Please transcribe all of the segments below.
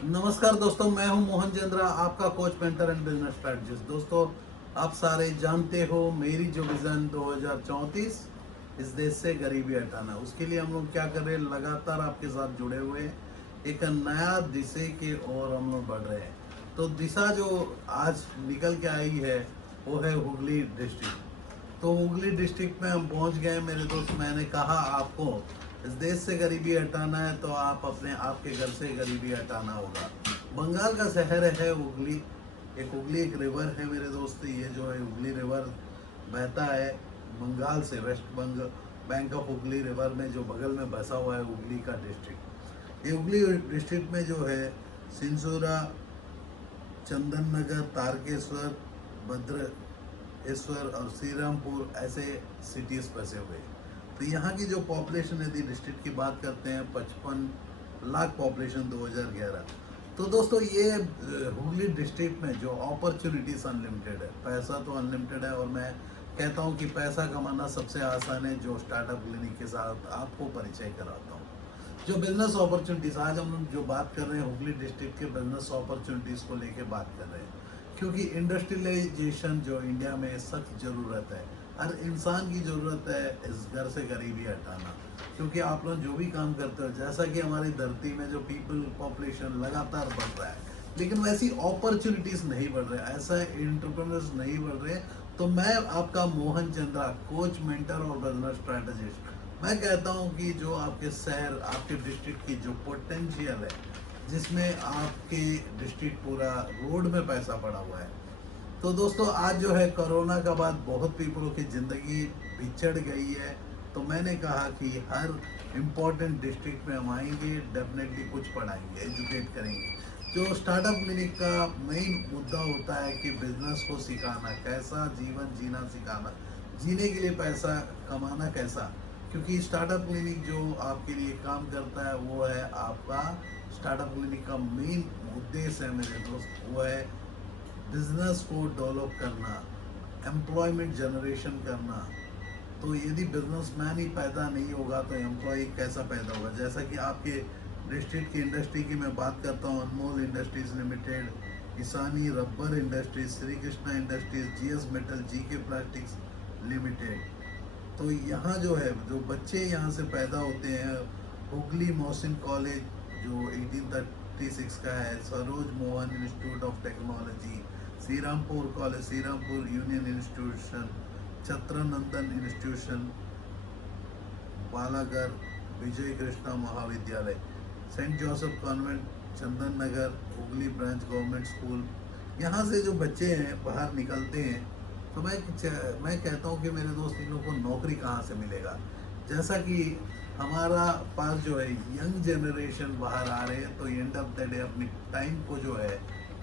नमस्कार दोस्तों, मैं हूं मोहन चंद्रा, आपका coach mentor and business strategist. दोस्तों, आप सारे जानते हो मेरी जो विजन 2034 इस देश से गरीबी हटाना, उसके लिए हम लोग क्या कर रहे हैं, लगातार आपके साथ जुड़े हुए हैं। एक नया दिशा की ओर हम लोग बढ़ रहे हैं। तो दिशा जो आज निकल के आई है वो है हुगली डिस्ट्रिक्ट। तो हुगली डिस्ट्रिक्ट में हम पहुंच गए मेरे दोस्त। मैंने कहा आपको इस देश से गरीबी हटाना है तो आप अपने आपके घर से गरीबी हटाना होगा। बंगाल का शहर है हुगली। हुगली एक रिवर है मेरे दोस्त। ये जो है हुगली रिवर बहता है बंगाल से, waste Bang bank of Hooghly river में जो बगल में बसा हुआ है हुगली का डिस्ट्रिक्ट। ये हुगली डिस्ट्रिक्ट में जो है सिंसुरा, चंदन नगर, तारकेश्वर, भद्रेश्वर और श्री रामपुर ऐसे सिटीज़ बसे हुए हैं। तो यहाँ की जो पॉपुलेशन यदि डिस्ट्रिक्ट की बात करते हैं 55 लाख पॉपुलेशन 2011। तो दोस्तों ये हुगली डिस्ट्रिक्ट में जो अपॉर्चुनिटीज अनलिमिटेड है, पैसा तो अनलिमिटेड है। और मैं कहता हूँ कि पैसा कमाना सबसे आसान है। जो स्टार्टअप क्लिनिक के साथ आपको परिचय कराता हूँ, जो बिजनेस अपॉर्चुनिटीज आज हम जो बात कर रहे हैं हुगली डिस्ट्रिक्ट के बिजनेस अपॉर्चुनिटीज को लेके बात कर रहे हैं। क्योंकि इंडस्ट्रियलाइजेशन जो इंडिया में सख्त ज़रूरत है, हर इंसान की ज़रूरत है इस घर से गरीबी हटाना। क्योंकि आप लोग जो भी काम करते हो, जैसा कि हमारी धरती में जो पीपल पॉपुलेशन लगातार बढ़ रहा है, लेकिन वैसी अपॉर्चुनिटीज़ नहीं बढ़ रहे, ऐसा एंटरप्रेन्योर्स नहीं बढ़ रहे। तो मैं आपका मोहन चंद्रा, कोच मेंटर और बिजनेस स्ट्रेटजिस्ट, मैं कहता हूं कि जो आपके शहर, आपके डिस्ट्रिक्ट की जो पोटेंशियल है, जिसमें आपके डिस्ट्रिक्ट पूरा रोड में पैसा पड़ा हुआ है। तो दोस्तों आज जो है कोरोना का बाद बहुत पीपलों की ज़िंदगी बिछड़ गई है। तो मैंने कहा कि हर इम्पोर्टेंट डिस्ट्रिक्ट में हम आएंगे, डेफिनेटली कुछ पढ़ाएंगे, एजुकेट करेंगे। जो स्टार्टअप क्लिनिक का मेन मुद्दा होता है कि बिजनेस को सिखाना, कैसा जीवन जीना सिखाना, जीने के लिए पैसा कमाना कैसा। क्योंकि स्टार्टअप क्लिनिक जो आपके लिए काम करता है वो है आपका, स्टार्टअप क्लिनिक का मेन उद्देश्य है मेरे दोस्त, वो है बिजनेस को डेवलप करना, एम्प्लॉयमेंट जनरेशन करना। तो यदि बिजनेसमैन ही पैदा नहीं होगा तो एम्प्लॉय कैसा पैदा होगा। जैसा कि आपके डिस्ट्रिक्ट की इंडस्ट्री की मैं बात करता हूँ, अनमोल इंडस्ट्रीज लिमिटेड, किसानी rubber industries, Shri Krishna industries, GS metal, GK plastics limited. तो यहाँ जो है, जो बच्चे यहाँ से पैदा होते हैं, हुगली मोहसिन कॉलेज जो 1836 का है, Saroj Mohan institute of technology, Shri Rampur college, Shri Rampur union institution, Chhatranandan institution, Balagar, Vijay Krishna Mahavidyalaya, Saint Joseph convent, Chandan Nagar, Hooghly branch government school. यहाँ से जो बच्चे हैं बाहर निकलते हैं, तो मैं कहता हूँ कि मेरे दोस्त, इन लोगों को नौकरी कहाँ से मिलेगा। जैसा कि हमारा पास जो है यंग जनरेशन बाहर आ रहे हैं, तो एंड ऑफ द डे अपनी टाइम को जो है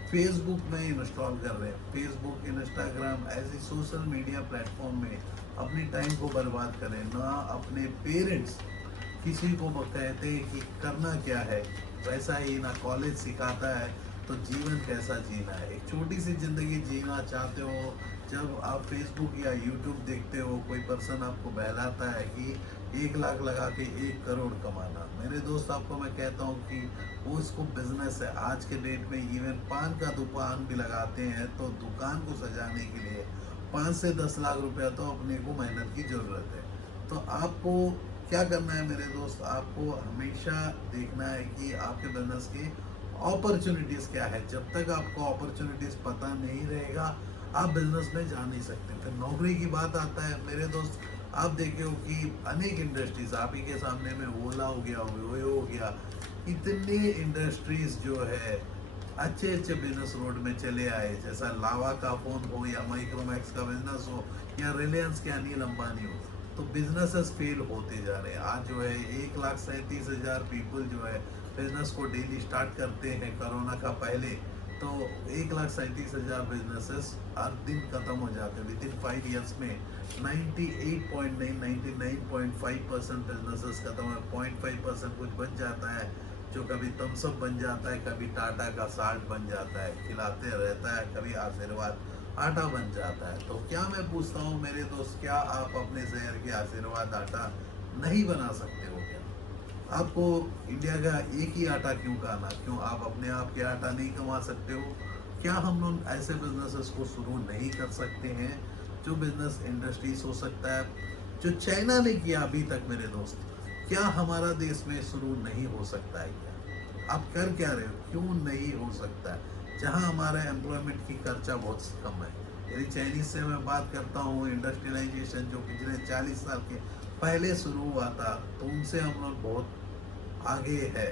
फेसबुक में इंस्टॉल कर रहे हैं। फेसबुक, इंस्टाग्राम ऐसी सोशल मीडिया प्लेटफॉर्म में अपनी टाइम को बर्बाद करें ना। अपने पेरेंट्स किसी को कहते हैं कि करना क्या है, वैसा ही ना कॉलेज सिखाता है तो जीवन कैसा जीना है। एक छोटी सी ज़िंदगी जीना चाहते हो, जब आप फेसबुक या यूट्यूब देखते हो, कोई पर्सन आपको बहलाता है कि 1 लाख लगा के 1 करोड़ कमाना, मेरे दोस्त आपको मैं कहता हूँ कि वो इसको बिजनेस है। आज के डेट में इवन पान का दुकान भी लगाते हैं, तो दुकान को सजाने के लिए 5 से 10 लाख रुपया तो अपने को मेहनत की ज़रूरत है। तो आपको क्या करना है मेरे दोस्त, आपको हमेशा देखना है कि आपके बिजनेस की अपॉर्चुनिटीज़ क्या है। जब तक आपको अपॉर्चुनिटीज़ पता नहीं रहेगा, आप बिजनेस में जा नहीं सकते। फिर नौकरी की बात आता है मेरे दोस्त, आप देखे हो कि अनेक इंडस्ट्रीज आप ही के सामने में, ओला हो गया, वो हो गया, इतनी इंडस्ट्रीज जो है अच्छे अच्छे बिजनेस रोड में चले आए। जैसा लावा का फोन हो, या माइक्रोमैक्स का बिजनेस हो, या रिलायंस के अनिल अंबानी हो, तो बिजनेसेस फेल होते जा रहे हैं। आज जो है 1,37,000 पीपल जो है बिजनेस को डेली स्टार्ट करते हैं। कोरोना का पहले तो 1,37,000 बिजनेसेस हर दिन खत्म हो जाते हैं। विद इन 5 ईयर्स में 98.9 99.5% बिजनेसेस खत्म है। 0.5% कुछ बच जाता है, जो कभी थम्सअप बन जाता है, कभी टाटा का साल्ट बन जाता है, खिलाते रहता है, कभी आशीर्वाद आटा बन जाता है। तो क्या मैं पूछता हूँ मेरे दोस्त, क्या आप अपने शहर के आशीर्वाद आटा नहीं बना सकते हो क्या? आपको इंडिया का एक ही आटा क्यों खाना, क्यों आप अपने आप के आटा नहीं कमा सकते हो? क्या हम लोग ऐसे बिजनेसेस को शुरू नहीं कर सकते हैं जो बिजनेस इंडस्ट्रीज हो सकता है जो चाइना ने किया अभी तक मेरे दोस्त? क्या हमारा देश में शुरू नहीं हो सकता है क्या? आप कर क्या रहे हो, क्यों नहीं हो सकता है जहां हमारा एम्प्लॉयमेंट की खर्चा बहुत कम है? यदि चाइनीज से मैं बात करता हूँ, इंडस्ट्रियलाइजेशन जो पिछले 40 साल के पहले शुरू हुआ था, तो उनसे हम लोग बहुत आगे है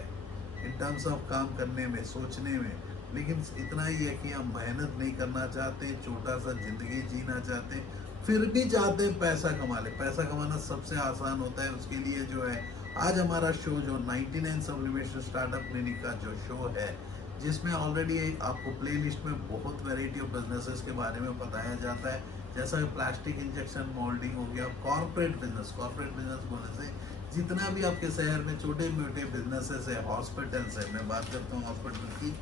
इन टर्म्स ऑफ काम करने में, सोचने में। लेकिन इतना ही है कि हम मेहनत नहीं करना चाहते, छोटा सा जिंदगी जीना चाहते, फिर भी चाहते हैं पैसा कमा ले। पैसा कमाना सबसे आसान होता है, उसके लिए जो है आज हमारा शो जो 99 सब्लिमेशन स्टार्टअप क्लिनिक का जो शो है, जिसमें ऑलरेडी आपको प्लेलिस्ट में बहुत वैरायटी ऑफ बिजनेसेस के बारे में बताया जाता है, जैसा प्लास्टिक इंजेक्शन मोल्डिंग हो गया, कॉर्पोरेट बिजनेस बोलने से जितना भी आपके शहर में छोटे मोटे बिजनेसेस है, हॉस्पिटल्स है, मैं बात करता हूँ हॉस्पिटल की,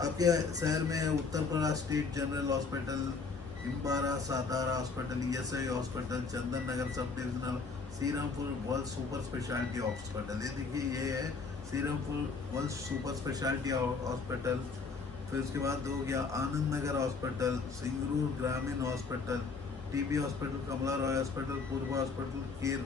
आपके शहर में Uttar Pradesh state general hospital, Imambara सातारा hospital, ESI hospital, Chandan Nagar sub divisional, Shrirampur world super speciality hospital. ये देखिए, ये है Shrirampur world super speciality hospital. फिर उसके बाद हो गया आनंद नगर हॉस्पिटल, सिंगरूर ग्रामीण हॉस्पिटल, टीबी हॉस्पिटल, कमला रॉय हॉस्पिटल, पूर्वा हॉस्पिटल, केर।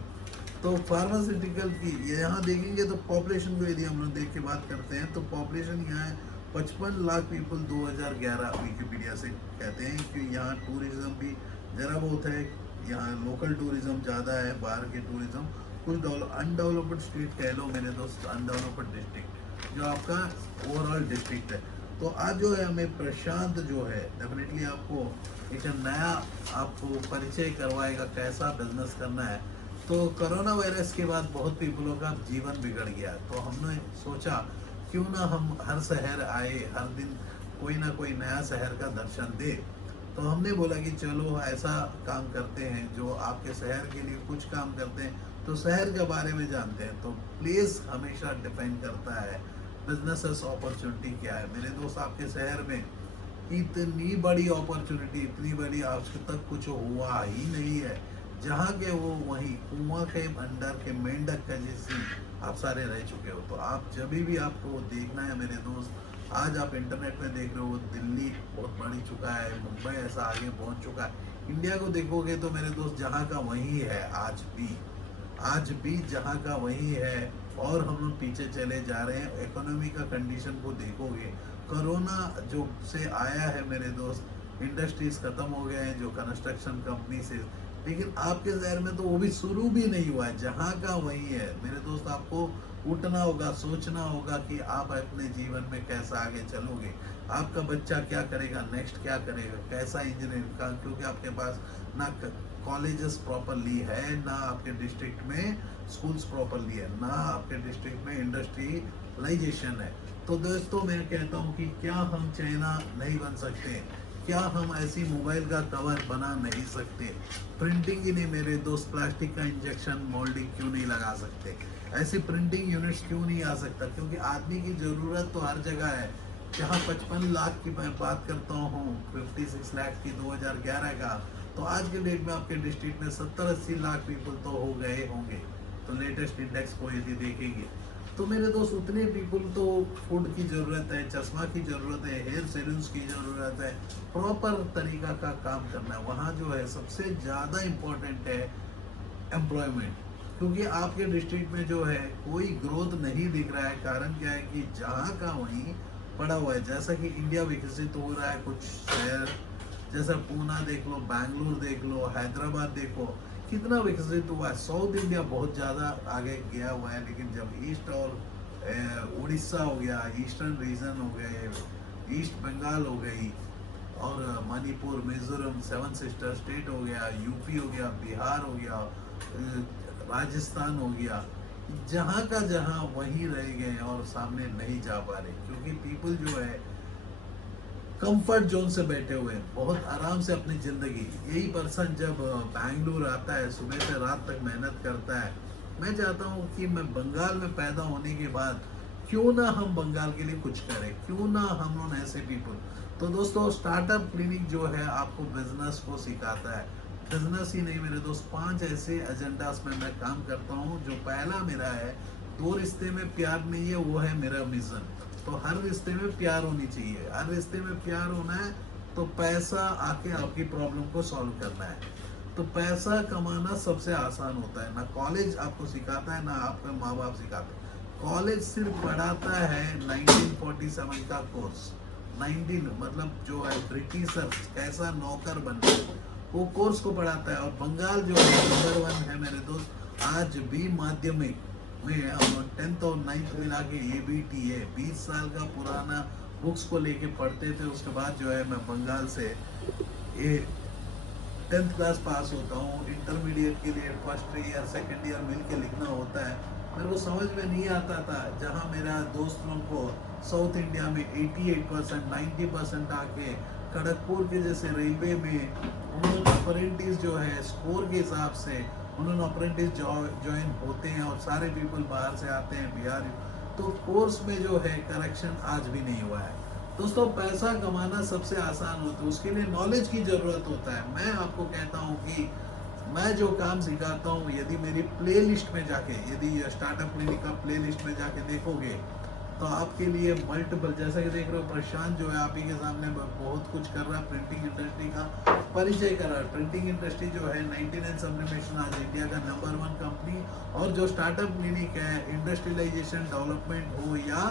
तो फार्मास्यूटिकल की यहाँ देखेंगे तो पॉपुलेशन को यदि हम लोग देख के बात करते हैं तो पॉपुलेशन यहाँ है 55 लाख पीपल 2011 विकिपीडिया से कहते हैं कि यहाँ टूरिज्म भी ज़रा बहुत है, यहाँ लोकल टूरिज्म ज़्यादा है, बाहर के टूरिज्म कुछ अनडेवलप्ड स्टेट कह लो मेरे दोस्त, अनडेवलप्ड डिस्ट्रिक्ट जो आपका ओवरऑल डिस्ट्रिक्ट है। तो आज जो है हमें प्रशांत जो है डेफिनेटली आपको एक नया आपको परिचय करवाएगा कैसा बिजनेस करना है। तो कोरोना वायरस के बाद बहुत पीपलों का जीवन बिगड़ गया, तो हमने सोचा क्यों ना हम हर शहर आए, हर दिन कोई ना कोई नया शहर का दर्शन दे। तो हमने बोला कि चलो ऐसा काम करते हैं जो आपके शहर के लिए कुछ काम करते हैं, तो शहर के बारे में जानते हैं। तो प्लेस हमेशा डिपेंड करता है बिजनेस अपॉर्चुनिटी क्या है मेरे दोस्त। आपके शहर में इतनी बड़ी अपॉर्चुनिटी, इतनी बड़ी आज तक कुछ हुआ ही नहीं है, जहाँ के वो वहीं कुआं के अंदर के मेंढक का जैसे आप सारे रह चुके हो। तो आप जब भी आपको देखना है मेरे दोस्त, आज आप इंटरनेट में देख रहे हो दिल्ली बहुत बढ़ चुका है, मुंबई ऐसा आगे पहुंच चुका है। इंडिया को देखोगे तो मेरे दोस्त जहाँ का वही है, आज भी जहाँ का वही है, और हम लोग पीछे चले जा रहे हैं। इकोनॉमी का कंडीशन को देखोगे, कोरोना जो से आया है मेरे दोस्त, इंडस्ट्रीज खत्म हो गए हैं जो कंस्ट्रक्शन कंपनी से, लेकिन आपके शहर में तो वो भी शुरू भी नहीं हुआ है, जहाँ का वही है मेरे दोस्त। आपको उठना होगा, सोचना होगा कि आप अपने जीवन में कैसा आगे चलोगे, आपका बच्चा क्या करेगा, नेक्स्ट क्या करेगा, कैसा इंजीनियरिंग का, क्योंकि आपके पास ना कॉलेजेस प्रॉपरली है, ना आपके डिस्ट्रिक्ट में स्कूल्स प्रॉपरली है, ना आपके डिस्ट्रिक्ट में इंडस्ट्रियलाइजेशन है। तो दोस्तों मैं कहता हूँ कि क्या हम चाइना नहीं बन सकते? क्या हम ऐसी मोबाइल का कवर बना नहीं सकते? प्रिंटिंग ही नहीं मेरे दोस्त, प्लास्टिक का इंजेक्शन मोल्डिंग क्यों नहीं लगा सकते? ऐसी प्रिंटिंग यूनिट्स क्यों नहीं आ सकता? क्योंकि आदमी की ज़रूरत तो हर जगह है। जहाँ 55 लाख की मैं बात करता हूँ, 56 लाख की 2011 का, तो आज के डेट में आपके डिस्ट्रिक्ट में 70-80 लाख पीपल तो हो गए होंगे। तो लेटेस्ट इंडेक्स को यदि देखेंगे तो मेरे दोस्त उतने पीपल तो फूड की ज़रूरत है, चश्मा की ज़रूरत है, हेयर सैलून्स की ज़रूरत है, प्रॉपर तरीका का काम करना है। वहाँ जो है सबसे ज़्यादा इम्पोर्टेंट है एम्प्लॉयमेंट, क्योंकि आपके डिस्ट्रिक्ट में जो है कोई ग्रोथ नहीं दिख रहा है। कारण क्या है कि जहाँ का वहीं पड़ा हुआ है। जैसा कि इंडिया विकसित हो रहा है, कुछ शहर जैसा पूना देख लो, बैंगलोर देख लो, हैदराबाद देखो, कितना विकसित हुआ है। साउथ इंडिया बहुत ज़्यादा आगे गया हुआ है, लेकिन जब ईस्ट और उड़ीसा हो गया, ईस्टर्न रीजन हो गए, ईस्ट बंगाल हो गई, और Manipur, Mizoram, seven sister state हो गया, यूपी हो गया, बिहार हो गया, राजस्थान हो गया, जहाँ का जहाँ वहीं रह गए और सामने नहीं जा पा रहे, क्योंकि पीपल जो है कंफर्ट जोन से बैठे हुए हैं, बहुत आराम से अपनी ज़िंदगी। यही पर्सन जब बैंगलोर आता है, सुबह से रात तक मेहनत करता है। मैं चाहता हूँ कि मैं बंगाल में पैदा होने के बाद क्यों ना हम बंगाल के लिए कुछ करें, क्यों ना हम लोग ऐसे पीपल। तो दोस्तों स्टार्टअप क्लिनिक जो है आपको बिजनेस को सिखाता है। बिजनेस ही नहीं मेरे दोस्त, 5 ऐसे एजेंडास में मैं काम करता हूँ। जो पहला मेरा है दो रिश्ते में प्यार नहीं है, वो है मेरा मिशन। तो हर रिश्ते में प्यार होनी चाहिए, हर रिश्ते में प्यार होना है, तो पैसा आके आपकी प्रॉब्लम को सॉल्व करना है। तो पैसा कमाना सबसे आसान होता है, ना कॉलेज आपको सिखाता है, ना आपके माँ बाप सिखाते हैं। कॉलेज सिर्फ पढ़ाता है 1947 का कोर्स, 19 मतलब जो है ब्रिटिशर कैसा नौकर बनना है, वो कोर्स को पढ़ाता है। और बंगाल जो है नंबर 1 है मेरे दोस्त, आज भी माध्यमिक में 10th और 9th मिला के ABT है, 20 साल का पुराना बुक्स को लेके पढ़ते थे। उसके बाद जो है मैं बंगाल से 10th क्लास पास होता हूँ, इंटरमीडिएट के लिए फर्स्ट ईयर सेकेंड ईयर मिल के लिखना होता है। मेरे को समझ में नहीं आता था, जहाँ मेरा दोस्तों को साउथ इंडिया में 88% 90% आके खड़गपुर के जैसे रेलवे में उन्होंने अप्रेंटिस जो है स्कोर के हिसाब से उन्होंने अप्रेंटिस ज्वाइन होते हैं, और सारे पीपल बाहर से आते हैं, बिहार। तो कोर्स में जो है करेक्शन आज भी नहीं हुआ है। दोस्तों पैसा कमाना सबसे आसान होता है, उसके लिए नॉलेज की ज़रूरत होता है। मैं आपको कहता हूँ कि मैं जो काम सिखाता हूँ, यदि मेरी प्लेलिस्ट में जाके, यदि स्टार्टअप क्लिनिक का प्लेलिस्ट में जाके देखोगे, तो आपके लिए मल्टीपल, जैसा कि देख रहे हो प्रशांत जो है आप ही के सामने बहुत कुछ कर रहा है, प्रिंटिंग इंडस्ट्री का परिचय कर रहा है। प्रिंटिंग इंडस्ट्री जो है 99 सब्लिमेशन आज इंडिया का नंबर 1 कंपनी, और जो स्टार्टअप क्लिनिक है इंडस्ट्रियलाइजेशन डेवलपमेंट हो या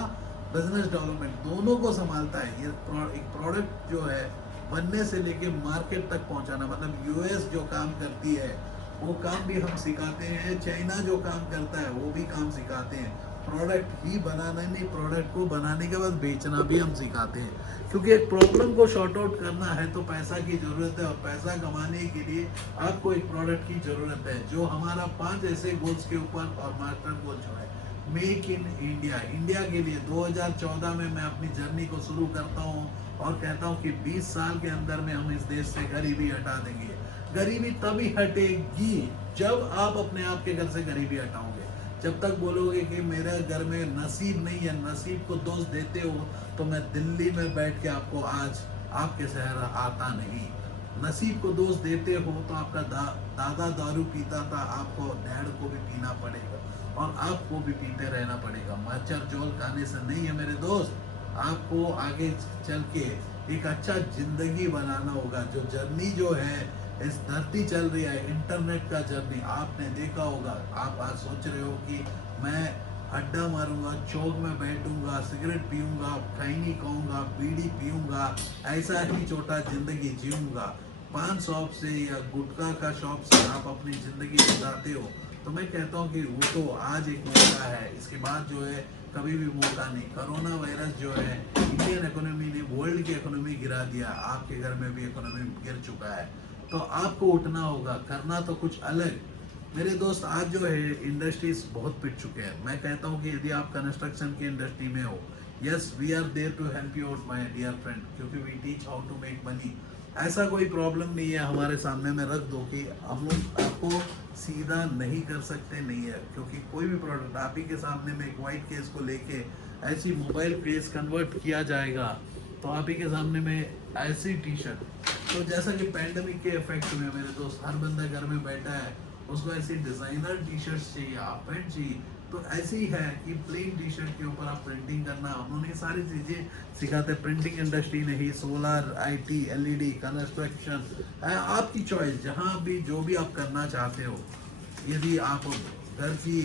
बिजनेस डेवलपमेंट, दोनों को संभालता है। ये एक प्रोडक्ट जो है बनने से लेके मार्केट तक पहुंचाना, मतलब US जो काम करती है वो काम भी हम सिखाते हैं, चाइना जो काम करता है वो भी काम सिखाते हैं। प्रोडक्ट ही बनाना नहीं, प्रोडक्ट को बनाने के बाद बेचना भी हम सिखाते हैं, क्योंकि एक प्रॉब्लम को शॉर्ट आउट करना है तो पैसा की ज़रूरत है, और पैसा कमाने के लिए आपको एक प्रोडक्ट की ज़रूरत है। जो हमारा 5 ऐसे गोल्स के ऊपर, और मास्टर गोल जो है मेक इन इंडिया, इंडिया के लिए 2014 में मैं अपनी जर्नी को शुरू करता हूँ और कहता हूँ कि 20 साल के अंदर में हम इस देश से गरीबी हटा देंगे। गरीबी तभी हटेगी जब आप अपने आप के घर से गरीबी हटाओगे। जब तक बोलोगे कि मेरे घर में नसीब नहीं है, नसीब को दोष देते हो, तो मैं दिल्ली में बैठ के आपको आज आपके शहर आता नहीं। नसीब को दोष देते हो तो आपका दादा दारू पीता था, आपको डैड को भी पीना पड़ेगा, और आपको भी पीते रहना पड़ेगा। मच्छर जोल खाने से नहीं है मेरे दोस्त, आपको आगे चल के एक अच्छा जिंदगी बनाना होगा। जो जर्नी जो है इस धरती चल रही है, इंटरनेट का जर्नी, आपने देखा होगा। आप आज सोच रहे हो कि मैं अड्डा मारूंगा, चौक में बैठूंगा, सिगरेट पीऊंगा, खैनी खाऊंगा, बीड़ी पीऊंगा, ऐसा ही छोटा जिंदगी जीऊंगा। पान शॉप से या गुटखा का शॉप से आप अपनी जिंदगी बिताते हो, तो मैं कहता हूँ कि वो तो आज एक मौका है, इसके बाद जो है कभी भी मौका नहीं। कोरोना वायरस जो है इंडियन इकोनॉमी ने, वर्ल्ड की इकोनॉमी गिरा दिया, आपके घर में भी इकोनॉमी गिर चुका है। तो आपको उठना होगा, करना तो कुछ अलग। मेरे दोस्त आज जो है इंडस्ट्रीज बहुत पिट चुके हैं। मैं कहता हूँ कि यदि आप कंस्ट्रक्शन की इंडस्ट्री में हो, yes we are there to help you out my dear friend, क्योंकि we teach how to make money. ऐसा कोई प्रॉब्लम नहीं है हमारे सामने में रख दो कि हम लोग आपको सीधा नहीं कर सकते, नहीं है। क्योंकि कोई भी प्रोडक्ट आप ही के सामने में एक वाइट केस को लेके ऐसी मोबाइल फेस कन्वर्ट किया जाएगा, तो आप ही के सामने में ऐसी टी शर्ट, तो जैसा कि पैंडमिक के इफेक्ट में मेरे दोस्त हर बंदा घर में बैठा है, उसको ऐसी डिज़ाइनर टी शर्ट्स चाहिए, हाफ पैंट चाहिए। तो ऐसे ही है कि प्लेन टी शर्ट के ऊपर आप प्रिंटिंग करना, उन्होंने सारी चीज़ें सिखाते। प्रिंटिंग इंडस्ट्री ने ही सोलर, IT, LED, कंस्ट्रक्शन, आपकी चॉइस, जहाँ भी जो भी आप करना चाहते हो। यदि आप घर की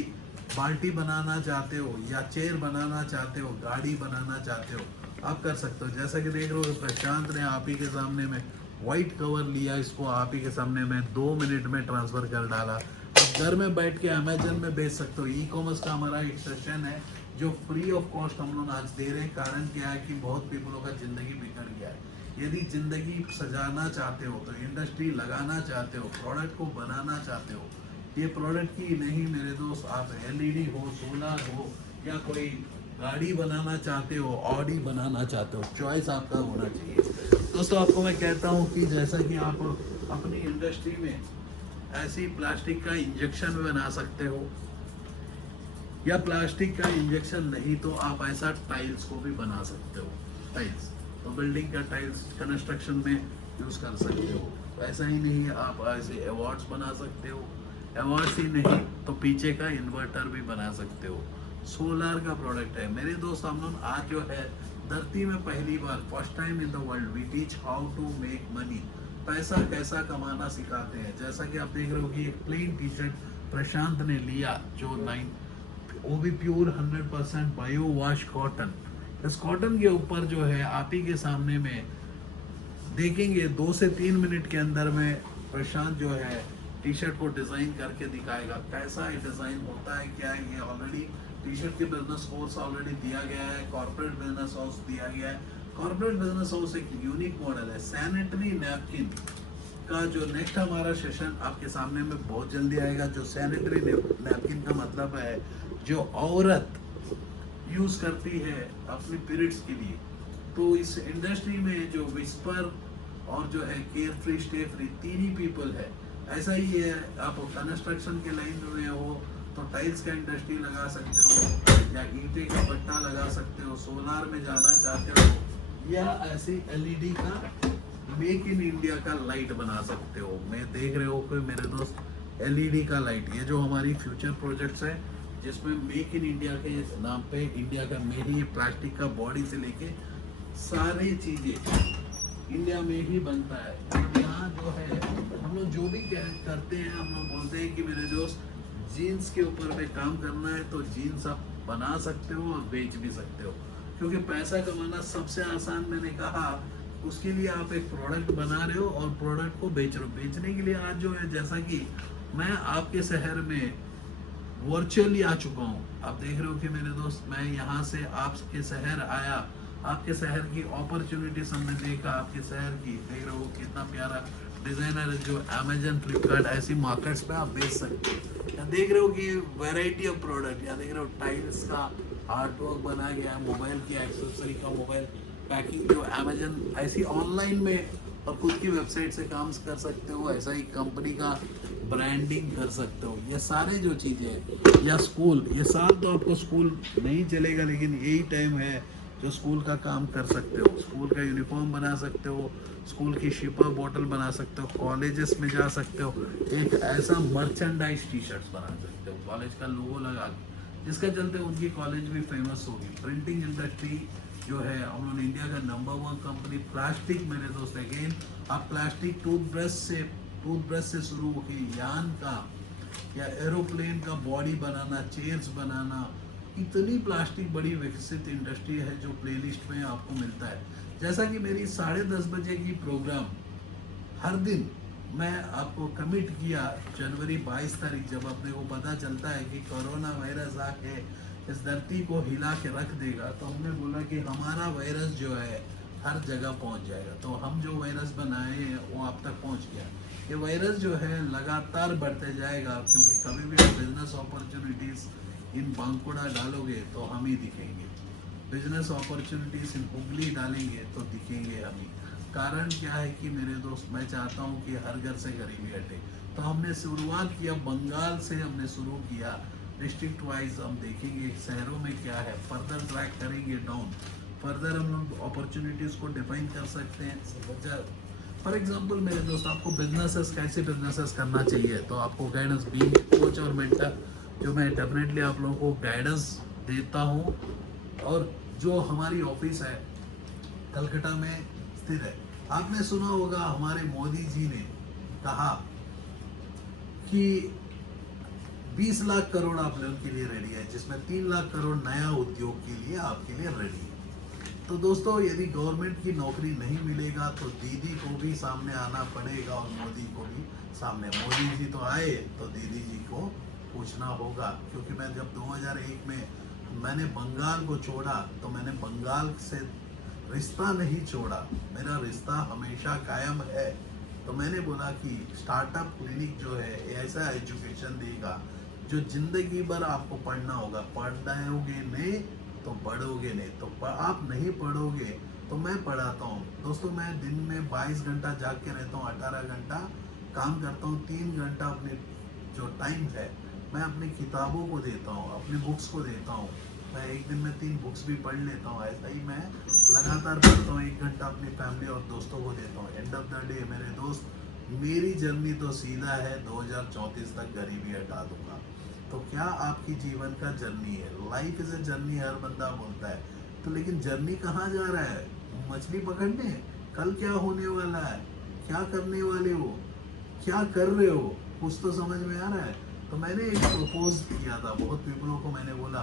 बाल्टी बनाना चाहते हो, या चेयर बनाना चाहते हो, गाड़ी बनाना चाहते हो, आप कर सकते हो। जैसा कि देख रहे हो प्रशांत ने आप ही के सामने में वाइट कवर लिया, इसको आप ही के सामने में 2 मिनट में ट्रांसफ़र कर डाला। आप घर में बैठ के अमेजन में बेच सकते हो। ई-कॉमर्स का हमारा एक सेशन है जो फ्री ऑफ कॉस्ट हम लोग आज दे रहे हैं। कारण क्या है कि बहुत पीपलों का ज़िंदगी बिगड़ गया है। यदि ज़िंदगी सजाना चाहते हो, तो इंडस्ट्री लगाना चाहते हो, प्रोडक्ट को बनाना चाहते हो, ये प्रोडक्ट की नहीं मेरे दोस्त, आप LED हो, सोलर हो, या कोई गाड़ी बनाना चाहते हो, ऑडी बनाना चाहते हो, चॉइस आपका होना चाहिए। दोस्तों आपको मैं कहता हूँ कि जैसा कि आप अपनी इंडस्ट्री में ऐसी प्लास्टिक का इंजेक्शन बना सकते हो, या प्लास्टिक का इंजेक्शन नहीं तो आप ऐसा टाइल्स को भी बना सकते हो। टाइल्स तो बिल्डिंग का टाइल्स कंस्ट्रक्शन में यूज़ कर सकते हो। तो ऐसा ही नहीं है, आप ऐसे अवार्ड्स बना सकते हो। अवार्ड्स ही नहीं तो पीछे का इन्वर्टर भी बना सकते हो। सोलार का प्रोडक्ट है मेरे दोस्त। हम लोग आज जो है धरती में पहली बार first time in the world we teach how to make money, पैसा कैसा कमाना सिखाते हैं। जैसा कि आप देख रहे हो कि एक प्लेन टी शर्ट प्रशांत ने लिया जो 9, वो भी प्योर 100% बायो वॉश कॉटन। इस कॉटन के ऊपर जो है आप ही के सामने में देखेंगे 2 से 3 मिनट के अंदर में प्रशांत जो है टी शर्ट को डिज़ाइन करके दिखाएगा कैसा ये डिज़ाइन होता है, क्या है। ये ऑलरेडी टी शर्ट के बिजनेस कोर्स ऑलरेडी दिया गया है, कॉर्पोरेट बिजनेस हाउस दिया गया है। कॉर्पोरेट बिजनेस हाउस एक यूनिक मॉडल है। सैनिटरी नैपकिन का जो नेक्स्ट हमारा सेशन आपके सामने में बहुत जल्दी आएगा। जो सैनिटरी नैपकिन का मतलब है जो औरत यूज करती है अपनी पीरियड्स के लिए। तो इस इंडस्ट्री में जो विस्पर और जो है केयर फ्री स्टे फ्री तीन ही पीपल है। ऐसा ही है, आप कंस्ट्रक्शन के लाइन में हो तो टाइल्स का इंडस्ट्री लगा सकते हो, या ईंटे का पट्टा लगा सकते हो, सोलार में जाना चाहते हो, या ऐसी एलईडी का मेक इन इंडिया का लाइट बना सकते हो। मैं देख रहे हो कि मेरे दोस्त एलईडी का लाइट, ये जो हमारी फ्यूचर प्रोजेक्ट्स है जिसमें मेक इन इंडिया के नाम पे इंडिया का मेड ही प्लास्टिक का बॉडी से लेके सारी चीजें इंडिया में ही बनता है। यहाँ जो है हम लोग जो भी करते हैं, हम लोग बोलते हैं कि मेरे दोस्त जीन्स के ऊपर में काम करना है तो जीन्स आप बना सकते हो और बेच भी सकते हो, क्योंकि पैसा कमाना सबसे आसान मैंने कहा। उसके लिए आप एक प्रोडक्ट बना रहे हो और प्रोडक्ट को बेच रहे हो। बेचने के लिए आज जो है जैसा कि मैं आपके शहर में वर्चुअली आ चुका हूँ। आप देख रहे हो कि मेरे दोस्त मैं यहाँ से आपके शहर आया, आपके शहर की अपॉर्चुनिटीज हमने देखा, आपके शहर की देख रहे हो कितना प्यारा डिजाइनर जो अमेजन फ्लिपकार्ट ऐसी मार्केट्स पे आप बेच सकते हो। या देख रहे हो कि वैरायटी ऑफ प्रोडक्ट, या देख रहे हो टाइल्स का आर्ट वर्क बना गया, मोबाइल की एक्सेसरी का मोबाइल पैकिंग जो अमेजन ऐसी ऑनलाइन में और खुद की वेबसाइट से काम कर सकते हो। ऐसा ही कंपनी का ब्रांडिंग कर सकते हो। ये सारे जो चीज़ें हैं, या स्कूल, ये साल तो आपको स्कूल नहीं चलेगा लेकिन यही टाइम है जो स्कूल का काम कर सकते हो। स्कूल का यूनिफॉर्म बना सकते हो, स्कूल की शिपर बॉटल बना सकते हो, कॉलेजेस में जा सकते हो, एक ऐसा मर्चेंडाइज टी शर्ट्स बना सकते हो कॉलेज का लोगो लगा के, जिसका चलते उनकी कॉलेज भी फेमस होगी। प्रिंटिंग इंडस्ट्री जो है हम लोग इंडिया का नंबर 1 कंपनी। प्लास्टिक मेरे दोस्त अगेन आप प्लास्टिक टूथब्रश से शुरू होकर यान का या एरोप्लेन का बॉडी बनाना, चेयर्स बनाना, इतनी प्लास्टिक बड़ी विकसित इंडस्ट्री है जो प्लेलिस्ट में आपको मिलता है। जैसा कि मेरी 10:30 बजे की प्रोग्राम हर दिन मैं आपको कमिट किया जनवरी 22 तारीख, जब अपने को पता चलता है कि कोरोना वायरस आके इस धरती को हिला के रख देगा, तो हमने बोला कि हमारा वायरस जो है हर जगह पहुंच जाएगा। तो हम जो वायरस बनाए हैं वो आप तक पहुंच गया। ये वायरस जो है लगातार बढ़ते जाएगा, क्योंकि कभी भी आप बिजनेस अपॉर्चुनिटीज़ इन बांकुड़ा डालोगे तो हम ही दिखेंगे, बिजनेस अपॉर्चुनिटीज़ इन हुगली डालेंगे तो दिखेंगे हम ही। कारण क्या है कि मेरे दोस्त मैं चाहता हूँ कि हर घर से गरीबी हटे। तो हमने शुरुआत किया बंगाल से, हमने शुरू किया डिस्ट्रिक्ट वाइज। हम देखेंगे शहरों में क्या है, फर्दर ट्रैक करेंगे डाउन, फर्दर हम लोग अपॉर्चुनिटीज़ को डिफाइन कर सकते हैं। फॉर एग्जांपल मेरे दोस्त आपको बिजनेसेस कैसे बिजनेसेस करना चाहिए, तो आपको गाइडेंस बीइंग कोच और मेंटर जो मैं डेफिनेटली आप लोगों को गाइडेंस देता हूँ। और जो हमारी ऑफिस है कलकत्ता में स्थित है। आपने सुना होगा हमारे मोदी जी ने कहा कि 20 लाख करोड़ आप लोगों के लिए रेडी है, जिसमें 3 लाख करोड़ नया उद्योग के लिए आपके लिए रेडी है। तो दोस्तों यदि गवर्नमेंट की नौकरी नहीं मिलेगा तो दीदी को भी सामने आना पड़ेगा और मोदी को भी सामने। मोदी जी तो आए तो दीदी जी को पूछना होगा, क्योंकि मैं जब 2001 में मैंने बंगाल को छोड़ा तो मैंने बंगाल से रिश्ता नहीं छोड़ा, मेरा रिश्ता हमेशा कायम है। तो मैंने बोला कि स्टार्टअप क्लिनिक जो है ऐसा एजुकेशन देगा जो जिंदगी भर आपको पढ़ना होगा। पढ़ोगे नहीं तो पढ़ोगे नहीं, तो आप नहीं पढ़ोगे तो मैं पढ़ाता हूँ। दोस्तों मैं दिन में 22 घंटा जाग के रहता हूँ, 18 घंटा काम करता हूँ, 3 घंटा अपने जो टाइम है मैं अपनी किताबों को देता हूँ, अपने बुक्स को देता हूँ। मैं एक दिन में 3 बुक्स भी पढ़ लेता हूँ। ऐसा ही मैं लगातार पढ़ता हूँ, 1 घंटा अपनी फैमिली और दोस्तों को देता हूँ। एंड ऑफ द डे मेरे दोस्त मेरी जर्नी तो सीधा है 2034 तक गरीबी हटा दूंगा। तो क्या आपकी जीवन का जर्नी है? लाइफ इज ए जर्नी, हर बंदा बोलता है, तो लेकिन जर्नी कहाँ जा रहा है? मछली पकड़ने? कल क्या होने वाला है? क्या करने वाले हो? क्या कर रहे हो? कुछ तो समझ में आ रहा है? तो मैंने एक प्रपोज किया था, बहुत पीपलों को मैंने बोला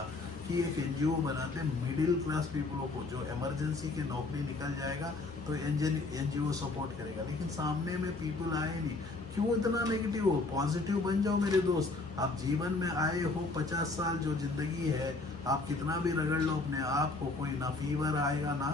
कि एक एनजीओ बनाते हैं मिडिल क्लास पीपलों को, जो इमरजेंसी के नौकरी निकल जाएगा तो एनजीओ सपोर्ट करेगा। लेकिन सामने में पीपल आए नहीं। क्यों इतना नेगेटिव हो? पॉजिटिव बन जाओ मेरे दोस्त। आप जीवन में आए हो 50 साल, जो जिंदगी है आप कितना भी रगड़ लो अपने आप को, कोई ना फीवर आएगा ना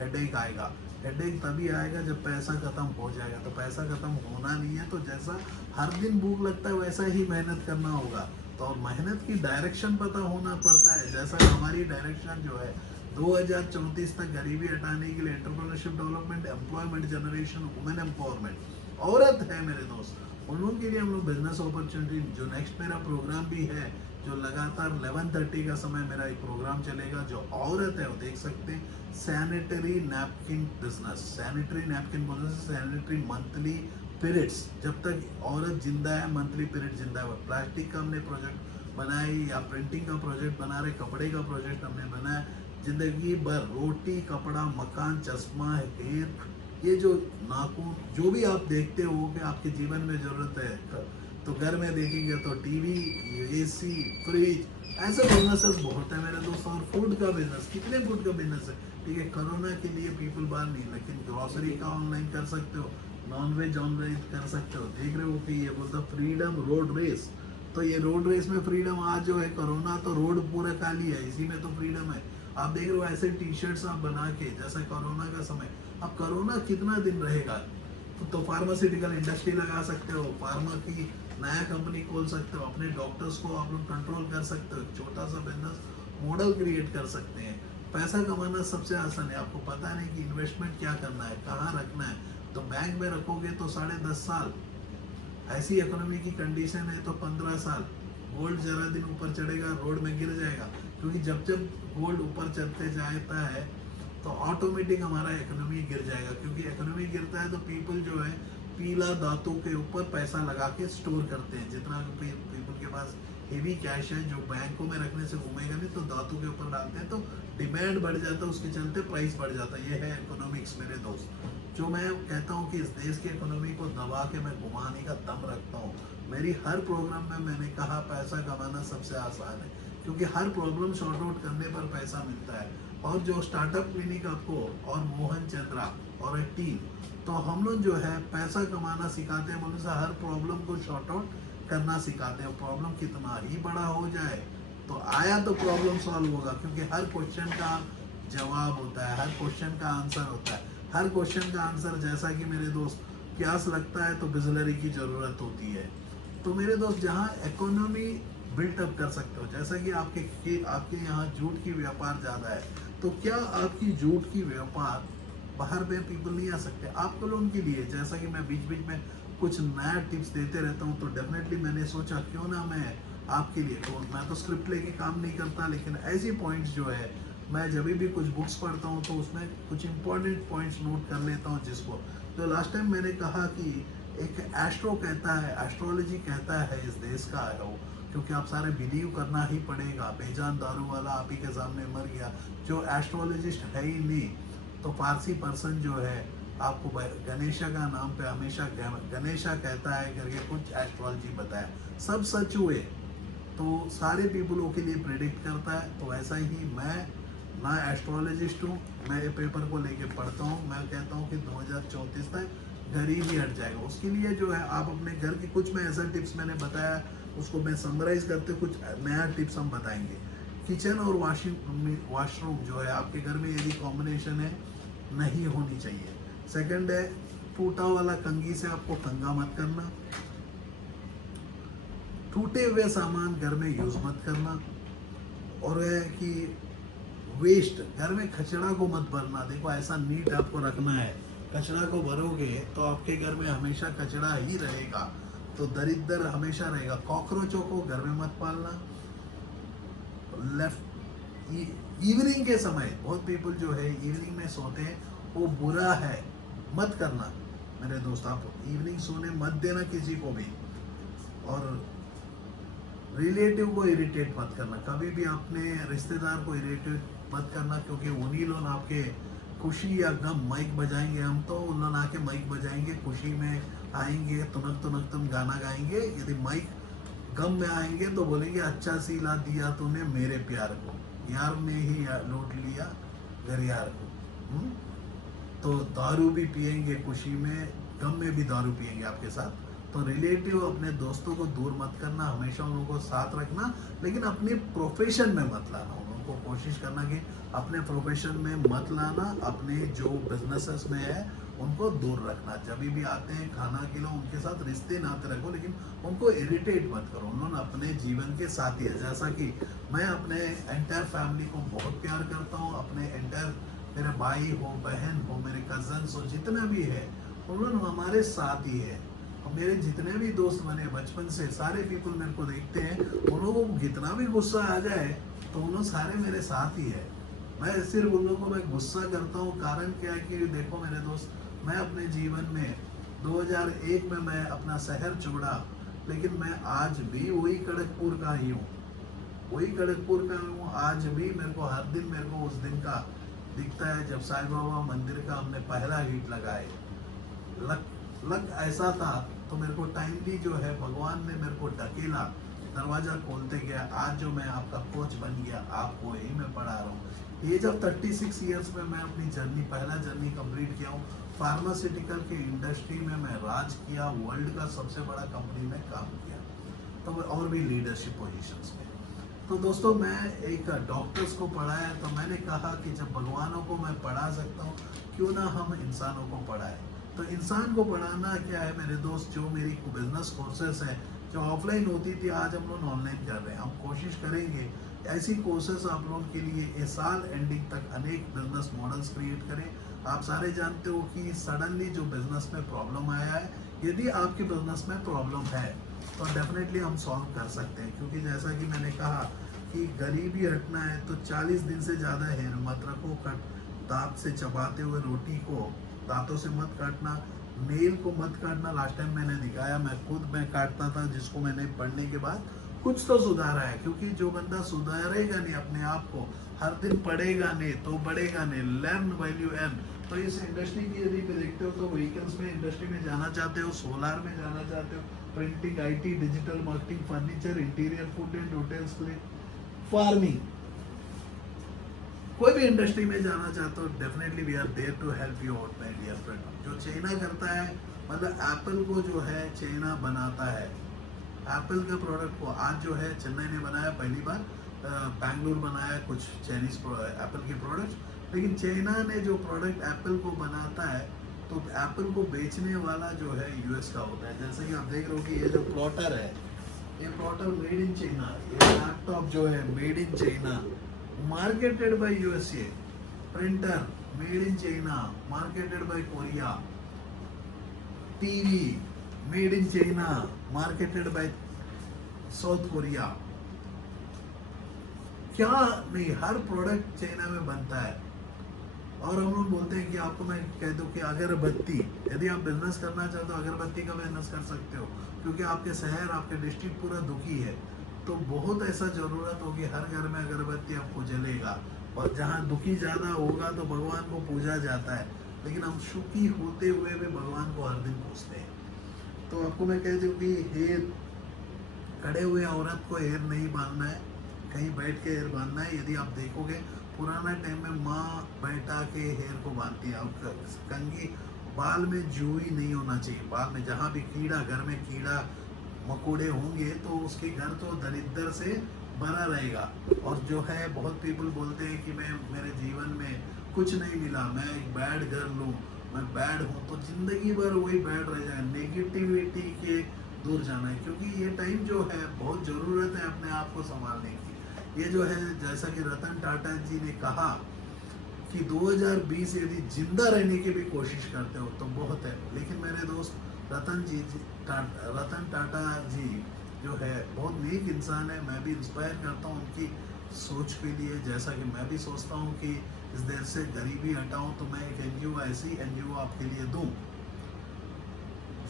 हेडेक आएगा। हेडेक तभी आएगा जब पैसा खत्म हो जाएगा। तो पैसा खत्म होना नहीं है, तो जैसा हर दिन भूख लगता है वैसा ही मेहनत करना होगा। तो और मेहनत की डायरेक्शन पता होना पड़ता है। जैसा हमारी डायरेक्शन जो है 2034 तक गरीबी हटाने के लिए entrepreneurship development, employment generation, women empowerment, औरत है मेरे दोस्त, उन लोगों के लिए हम लोग बिजनेस अपॉर्चुनिटी, जो नेक्स्ट मेरा प्रोग्राम भी है, जो लगातार 11:30 का समय मेरा एक प्रोग्राम चलेगा, जो औरत है वो देख सकते हैं, sanitary napkin business. Sanitary napkin business, sanitary monthly periods, जब तक औरत जिंदा है मंथली पीरियड जिंदा है। प्लास्टिक का हमने प्रोजेक्ट बनाई या प्रिंटिंग का प्रोजेक्ट बना रहे, कपड़े का प्रोजेक्ट हमने बनाया, जिंदगी भर रोटी, कपड़ा, मकान, चश्मा, हेयर, ये जो नाखून, जो भी आप देखते हो कि आपके जीवन में जरूरत है, तो घर में देखेंगे तो टीवी, एसी, फ्रिज, ऐसे बिजनेसेस बहुत है मेरे दोस्तों। और फूड का बिजनेस, कितने फूड का बिजनेस है, ठीक है। कोरोना के लिए पीपल बाहर नहीं, लेकिन ग्रोसरी का ऑनलाइन कर सकते हो, नॉन वेज ऑनलाइन कर सकते हो। देख रहे हो कि ये बोलता फ्रीडम रोड रेस, तो ये रोड रेस में फ्रीडम आज जो है, कोरोना तो रोड पूरा खाली है, इसी में तो फ्रीडम है। आप देख रहे हो ऐसे टी शर्ट्स आप बना के, जैसे कोरोना का समय, अब कोरोना कितना दिन रहेगा, तो फार्मास्यूटिकल इंडस्ट्री लगा सकते हो, फार्मा की नया कंपनी खोल सकते हो, अपने डॉक्टर्स को आप लोग कंट्रोल कर सकते हो, छोटा सा बिजनेस मॉडल क्रिएट कर सकते हैं। पैसा कमाना सबसे आसान है। आपको पता नहीं कि इन्वेस्टमेंट क्या करना है, कहाँ रखना है, तो बैंक में रखोगे तो 10.5 साल, ऐसी इकोनॉमी की कंडीशन है तो 15 साल। गोल्ड जरा दिन ऊपर चढ़ेगा, रोड में गिर जाएगा, क्योंकि जब जब गोल्ड ऊपर चढ़ते जाता है तो ऑटोमेटिक हमारा इकोनॉमी गिर जाएगा। क्योंकि इकोनॉमी गिरता है तो पीपल जो है पीला धातु के ऊपर पैसा लगा के स्टोर करते हैं। जितना पीपल के पास हेवी कैश है, जो बैंकों में रखने से घूमेगा नहीं, तो धातु के ऊपर डालते हैं, तो डिमांड बढ़ जाता है, उसके चलते प्राइस बढ़ जाता है। ये है इकोनॉमिक्स मेरे दोस्त। जो मैं कहता हूँ कि इस देश की इकोनॉमी को दबा के मैं घुमाने का दम रखता हूँ। मेरी हर प्रोग्राम में मैंने कहा पैसा कमाना सबसे आसान है, क्योंकि हर प्रॉब्लम सॉर्ट आउट करने पर पैसा मिलता है। और जो स्टार्टअप क्लिनिक आपको और मोहन चंद्रा और एक टीम, तो हम लोग जो है पैसा कमाना सिखाते हैं, मतलब हर प्रॉब्लम को सॉर्ट आउट करना सिखाते हैं। प्रॉब्लम कितना ही बड़ा हो जाए तो आया तो प्रॉब्लम सॉल्व होगा, क्योंकि हर क्वेश्चन का जवाब होता है, हर क्वेश्चन का आंसर होता है। हर क्वेश्चन का आंसर, जैसा कि मेरे दोस्त प्यास लगता है तो बिजलरी की ज़रूरत होती है। तो मेरे दोस्त जहाँ इकोनॉमी बिल्टअप कर सकते हो, जैसा कि आपके यहाँ जूट की व्यापार ज़्यादा है, तो क्या आपकी जूट की व्यापार बाहर में पीपल नहीं आ सकते? आपको लोगों के लिए, जैसा कि मैं बीच बीच में कुछ नया टिप्स देते रहता हूँ, तो डेफिनेटली मैंने सोचा क्यों ना मैं आपके लिए, तो मैं तो स्क्रिप्ट लेके काम नहीं करता, लेकिन ऐसी पॉइंट्स जो है मैं जब भी कुछ बुक्स पढ़ता हूँ तो उसमें कुछ इंपॉर्टेंट पॉइंट्स नोट कर लेता हूँ। जिसको तो लास्ट टाइम मैंने कहा कि एक एस्ट्रो कहता है, एस्ट्रोलॉजी कहता है इस देश का है वो, क्योंकि आप सारे बिलीव करना ही पड़ेगा। बेजान दारू वाला आप ही के सामने मर गया, जो एस्ट्रोलॉजिस्ट है ही नहीं, तो पारसी पर्सन जो है आपको गणेशा का नाम पे हमेशा गणेशा कहता है करके कुछ एस्ट्रोलॉजी बताया, सब सच हुए, तो सारे पीपलों के लिए प्रेडिक्ट करता है। तो ऐसा ही मैं ना एस्ट्रोलॉजिस्ट हूँ, मैं ये पेपर को लेके पढ़ता हूँ। मैं कहता हूँ कि 2034 तक गरीबी हट जाएगा। उसके लिए जो है आप अपने घर के कुछ में ऐसा टिप्स मैंने बताया, उसको मैं समराइज करते कुछ नया टिप्स हम बताएंगे। किचन और वॉशरूम जो है आपके घर में यदि कॉम्बिनेशन है नहीं होनी चाहिए। सेकंड है, टूटा वाला कंघी से आपको कंघा मत करना, टूटे हुए सामान घर में यूज मत करना, और है कि वेस्ट घर में कचरा को मत भरना। देखो ऐसा नीट आपको रखना है, कचरा को भरोगे तो आपके घर में हमेशा कचरा ही रहेगा, तो दरिद्र हमेशा रहेगा। कॉकरोचों को घर में मत पालना। लेफ्ट इवनिंग के समय बहुत पीपल जो है इवनिंग में सोते हैं, वो बुरा है, मत करना मेरे दोस्त। आप इवनिंग सोने मत देना किसी को भी। और रिलेटिव को इरिटेट मत करना, कभी भी अपने रिश्तेदार को इरिटेट मत करना, क्योंकि उन्हीं लोग आपके खुशी या गम माइक बजाएंगे, हम तो उन लोग आके माइक बजाएंगे, खुशी में आएंगे तुनक तुनक तुम गाना गाएंगे, यदि माइक गम में आएंगे तो बोलेंगे अच्छा सिला दिया तूने मेरे प्यार को, यार ने ही लूट लिया घर यार को। तो दारू भी पिएंगे खुशी में, गम में भी दारू पिएंगे आपके साथ। तो रिलेटिव अपने दोस्तों को दूर मत करना, हमेशा उन लोगों को साथ रखना, लेकिन अपने प्रोफेशन में मत लाना। उनको कोशिश करना कि अपने प्रोफेशन में मत लाना, अपने जो बिजनेसेस में है उनको दूर रखना। जब भी आते हैं खाना खिलाओ, उनके साथ रिश्ते नाते रखो, लेकिन उनको इरिटेट मत करो। उन्होंने अपने जीवन के साथी है, जैसा कि मैं अपने एंटायर फैमिली को बहुत प्यार करता हूँ। अपने एंटायर मेरे भाई हो, बहन हो, मेरे कजन्स हो, जितना भी है उन्होंने हमारे साथ ही है। और मेरे जितने भी दोस्त बने बचपन से, सारे पीपल मेरे को देखते हैं, उन लोगों को कितना भी गुस्सा आ जाए तो उन लोग सारे मेरे साथ ही है। मैं सिर्फ उन लोगों को मैं गुस्सा करता हूँ, कारण क्या है कि देखो मेरे दोस्त, मैं अपने जीवन में 2001 में मैं अपना शहर छोड़ा, लेकिन मैं आज भी वही खड़गपुर का ही हूँ, वही खड़गपुर का हूँ। आज भी मेरे को हर दिन मेरे को उस दिन का दिखता है जब साईं बाबा मंदिर का हमने पहला हीट लगाए। लक ऐसा था, तो मेरे को टाइमली जो है भगवान ने मेरे को ढकेला, दरवाजा खोलते गया। आज जो मैं आपका कोच बन गया, आपको यही मैं पढ़ा रहा हूँ। ये जब 36 ईयर्स में मैं अपनी जर्नी, पहला जर्नी कंप्लीट किया हूँ। फार्मास्यूटिकल की इंडस्ट्री में मैं राज किया, वर्ल्ड का सबसे बड़ा कंपनी में काम किया, तो और भी लीडरशिप पोजीशंस में। तो दोस्तों, मैं एक डॉक्टर्स को पढ़ाया, तो मैंने कहा कि जब भगवानों को मैं पढ़ा सकता हूँ, क्यों ना हम इंसानों को पढ़ाएं। तो इंसान को पढ़ाना क्या है मेरे दोस्त, जो मेरी बिजनेस कोर्सेस है जो ऑफलाइन होती थी, आज हम लोग ऑनलाइन कर रहे हैं। हम कोशिश करेंगे ऐसी कोर्सेस आप लोगों के लिए इस साल एंडिंग तक अनेक बिजनेस मॉडल्स क्रिएट करें। आप सारे जानते हो कि सडनली जो बिजनेस में प्रॉब्लम आया है, यदि आपके बिजनेस में प्रॉब्लम है तो डेफिनेटली हम सॉल्व कर सकते हैं। क्योंकि जैसा कि मैंने कहा कि गरीबी हटना है तो 40 दिन से ज़्यादा हेयर मत रखो, दांत से चबाते हुए रोटी को दांतों से मत काटना, नेल को मत काटना। लास्ट टाइम मैंने दिखाया, मैं काटता था, जिसको मैंने पढ़ने के बाद कुछ तो सुधारा है। क्योंकि जो बंदा सुधारेगा नहीं अपने आप को, हर दिन पढ़ेगा नहीं तो बढ़ेगा नहीं। Learn value earn. तो इस इंडस्ट्री की यदि देखते हो तो व्हीकल्स में इंडस्ट्री में जाना चाहते हो, सोलार में जाना चाहते हो, printing, IT, digital marketing, furniture, interior, food and hotels, farming, कोई भी इंडस्ट्री में जाना चाहते हो, definitely we are there to help you out my dear friend. जो चाइना करता है, मतलब एप्पल को जो है चाइना बनाता है, एप्पल के प्रोडक्ट को आज जो है चेन्नई ने बनाया पहली बार, बैंगलोर बनाया कुछ चाइनीज एप्पल के प्रोडक्ट्स। लेकिन चाइना ने जो प्रोडक्ट एप्पल को बनाता है, तो एप्पल को बेचने वाला जो है US का होता है। जैसे कि आप देख रहे हो कि ये जो प्लॉटर है, ये प्लॉटर मेड इन चाइना, ये लैपटॉप जो है made in China, marketed by USA, printer made in China, marketed by Korea, TV made in China, marketed by South Korea। क्या नहीं, हर प्रोडक्ट चाइना में बनता है। और हम लोग बोलते हैं कि आपको मैं कह दूं कि अगरबत्ती, यदि आप बिजनेस करना चाहते हो अगरबत्ती का बिजनेस कर सकते हो, क्योंकि आपके शहर, आपके डिस्ट्रिक्ट पूरा दुखी है, तो बहुत ऐसा ज़रूरत होगी हर घर में अगरबत्ती आपको जलेगा। और जहाँ दुखी ज़्यादा होगा तो भगवान को पूजा जाता है, लेकिन हम सुखी होते हुए भी भगवान को हर दिन पूजते हैं। तो आपको मैं कह दूँ कि हेयर, खड़े हुए औरत को हेयर नहीं बांधना है, कहीं बैठ के हेयर बांधना है। यदि आप देखोगे पुराना टाइम में माँ बैठा के हेयर को बांधती है। और कंघी, बाल में जुई नहीं होना चाहिए, बाल में जहाँ भी कीड़ा, घर में कीड़ा मकोड़े होंगे तो उसके घर तो दरिद्र से भरा रहेगा। और जो है बहुत पीपल बोलते हैं कि मैं, मेरे जीवन में कुछ नहीं मिला, मैं एक बैड गर्ल हूँ, मैं बैड हूँ, तो जिंदगी भर वही बैड रह जाए। नेगेटिविटी के दूर जाना है, क्योंकि ये टाइम जो है बहुत ज़रूरत है अपने आप को संभालने की। ये जो है, जैसा कि रतन टाटा जी ने कहा कि 2020 यदि जिंदा रहने की भी कोशिश करते हो तो बहुत है। लेकिन मेरे दोस्त रतन टाटा जी जो है बहुत नेक इंसान है। मैं भी इंस्पायर करता हूँ उनकी सोच के लिए। जैसा कि मैं भी सोचता हूँ कि इस देश से गरीबी हटाऊँ, तो मैं एक NGO, ऐसी NGO आपके लिए दूँ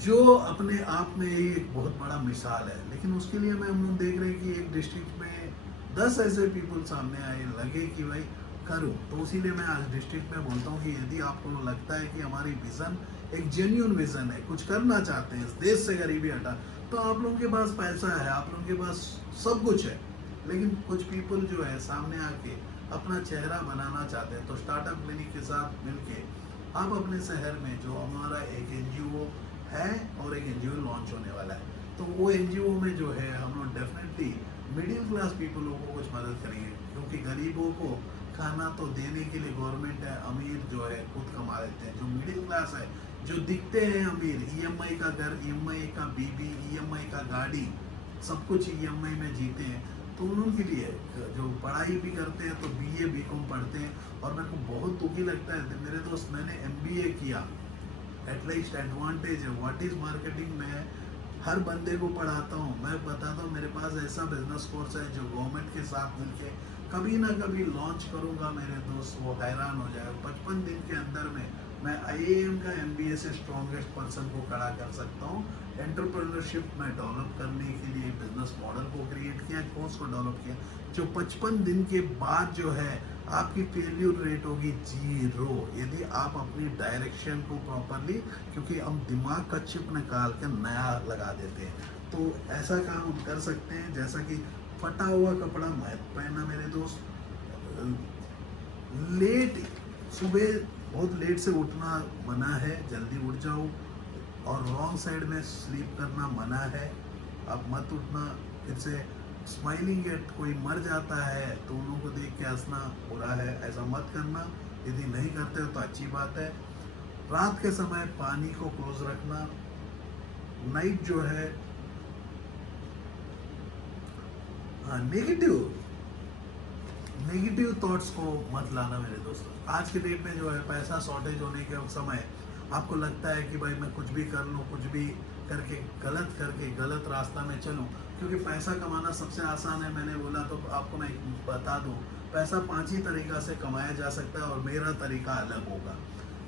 जो अपने आप में ही एक बहुत बड़ा मिसाल है, लेकिन उसके लिए मैं हम लोग देख रहे हैं कि एक डिस्ट्रिक्ट में 10 ऐसे पीपल सामने आए, लगे कि भाई करूं। तो इसीलिए मैं आज डिस्ट्रिक्ट में बोलता हूं कि यदि आपको लगता है कि हमारी विजन एक जेन्यून विजन है, कुछ करना चाहते हैं इस देश से गरीबी हटा, तो आप लोगों के पास पैसा है, आप लोगों के पास सब कुछ है, लेकिन कुछ पीपल जो है सामने आके अपना चेहरा बनाना चाहते हैं, तो स्टार्टअप क्लिनिक के साथ मिलके आप अपने शहर में जो हमारा एक एनजीओ है और एक एनजीओ लॉन्च होने वाला है, तो वो एनजीओ में जो है हम लोग डेफिनेटली मिडिल क्लास पीपलों को कुछ मदद करेंगे, क्योंकि गरीबों को खाना तो देने के लिए गवर्नमेंट है, अमीर जो है खुद कमा लेते हैं। जो मिडिल क्लास है, जो दिखते हैं अमीर, ईएमआई का घर, ईएमआई का बीबी, ईएमआई का गाड़ी, सब कुछ ईएमआई में जीते हैं, तो उनके लिए जो पढ़ाई भी करते हैं तो बीए बीकॉम पढ़ते हैं। और मेरे को बहुत दुखी लगता है मेरे दोस्त, मैंने एमबीए किया, एटलीस्ट एडवांटेज है व्हाट इज मार्केटिंग में, हर बंदे को पढ़ाता हूँ, मैं बताता हूँ मेरे पास ऐसा बिजनेस कोर्स है जो गवर्नमेंट के साथ मिलके कभी ना कभी लॉन्च करूंगा मेरे दोस्त, वो हैरान हो जाए। 55 दिन के अंदर में मैं आईएएम का एमबीए से स्ट्रॉन्गेस्ट पर्सन को खड़ा कर सकता हूँ। एंटरप्रेन्योरशिप में डेवलप करने के लिए बिजनेस मॉडल को क्रिएट किया, कोर्स को डेवलप किया, जो 55 दिन के बाद जो है आपकी फेल्यूर रेट होगी 0, यदि आप अपनी डायरेक्शन को प्रॉपरली, क्योंकि हम दिमाग का चिप निकाल कर नया लगा देते हैं। तो ऐसा काम हम कर सकते हैं, जैसा कि फटा हुआ कपड़ा मत पहनना मेरे दोस्त, लेट सुबह बहुत लेट से उठना मना है, जल्दी उठ जाओ, और रॉन्ग साइड में स्लीप करना मना है, आप मत उठना। फिर से स्माइलिंग एट कोई मर जाता है तो उन लोगों को देख के हंसना बुरा है, ऐसा मत करना। यदि नहीं करते हो तो अच्छी बात है। रात के समय पानी को क्लोज रखना, नाइट जो है, हाँ, नेगेटिव थॉट्स को मत लाना मेरे दोस्तों। आज के डेट में जो है पैसा शॉर्टेज होने के समय आपको लगता है कि भाई मैं कुछ भी कर लूँ, कुछ भी करके गलत रास्ता में चलूँ, क्योंकि पैसा कमाना सबसे आसान है। मैंने बोला तो आपको मैं बता दूँ, पैसा 5 ही तरीका से कमाया जा सकता है और मेरा तरीका अलग होगा।